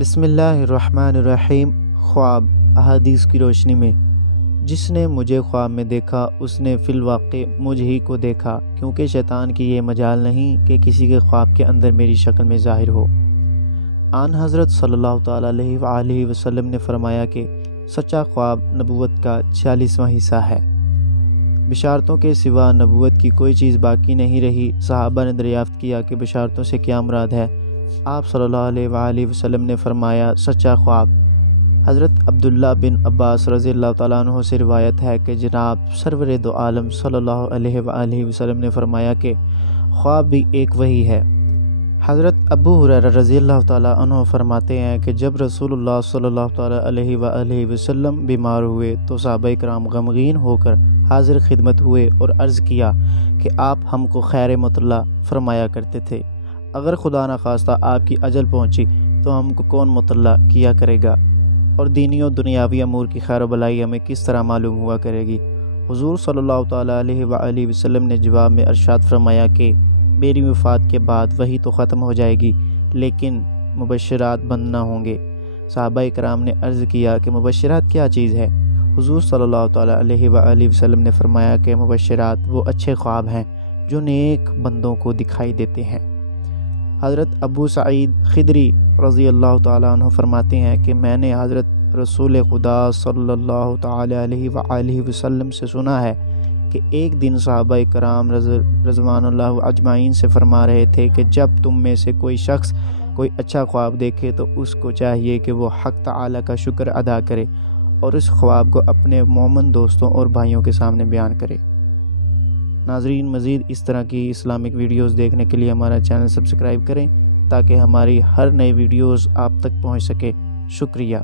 بسم اللہ الرحمن الرحیم۔ خواب احادیث کی روشنی میں جس نے مجھے خواب میں دیکھا اس نے فی الواقع مجھ ہی کو دیکھا، کیونکہ شیطان کی یہ مجال نہیں کہ کسی کے خواب کے اندر میری شکل میں ظاہر ہو۔ آن حضرت صلی اللہ تعالیٰ علیہ وآلہ وسلم نے فرمایا کہ سچا خواب نبوت کا 46واں حصہ ہے۔ بشارتوں کے سوا نبوت کی کوئی چیز باقی نہیں رہی۔ صحابہ نے دریافت کیا کہ بشارتوں سے کیا مراد ہے؟ آپ صلی اللہ علیہ وآلہ وسلم نے فرمایا، سچا خواب۔ حضرت عبداللہ بن عباس رضی اللہ تعالیٰ عنہ سے روایت ہے کہ جناب سرور دو عالم صلی اللہ علیہ وآلہ وسلم نے فرمایا کہ خواب بھی ایک وحی ہے۔ حضرت ابو ہریرہ رضی اللہ تعالیٰ عنہ فرماتے ہیں کہ جب رسول اللہ صلی اللہ تعالیٰ علیہ وآلہ وسلم بیمار ہوئے تو صحابہ کرام غمگین ہو کر حاضر خدمت ہوئے اور عرض کیا کہ آپ ہم کو خیر مطلع فرمایا کرتے تھے، اگر خدا نخواستہ آپ کی اجل پہنچی تو ہم کو کون مطلع کیا کرے گا، اور دینی و دنیاوی امور کی خیر و بلائی ہمیں کس طرح معلوم ہوا کرے گی؟ حضور صلی اللہ تعالیٰ علیہ وآلہ وسلم نے جواب میں ارشاد فرمایا کہ میری وفات کے بعد وہی تو ختم ہو جائے گی، لیکن مبشرات بند نہ ہوں گے۔ صحابہ کرام نے عرض کیا کہ مبشرات کیا چیز ہے؟ حضور صلی اللہ تعالیٰ علیہ وآلہ وسلم نے فرمایا کہ مبشرات وہ اچھے خواب ہیں جو نیک بندوں کو دکھائی دیتے ہیں۔ حضرت ابو سعید خدری رضی اللہ تعالیٰ عنہ فرماتے ہیں کہ میں نے حضرت رسول خدا صلی اللہ تعالیٰ علیہ وآلہ وسلم سے سنا ہے کہ ایک دن صحابہ کرام رضوان اللہ اجمعین سے فرما رہے تھے کہ جب تم میں سے کوئی شخص کوئی اچھا خواب دیکھے تو اس کو چاہیے کہ وہ حق تعالیٰ کا شکر ادا کرے اور اس خواب کو اپنے مومن دوستوں اور بھائیوں کے سامنے بیان کرے۔ ناظرین، مزید اس طرح کی اسلامک ویڈیوز دیکھنے کے لیے ہمارا چینل سبسکرائب کریں تاکہ ہماری ہر نئی ویڈیوز آپ تک پہنچ سکے۔ شکریہ۔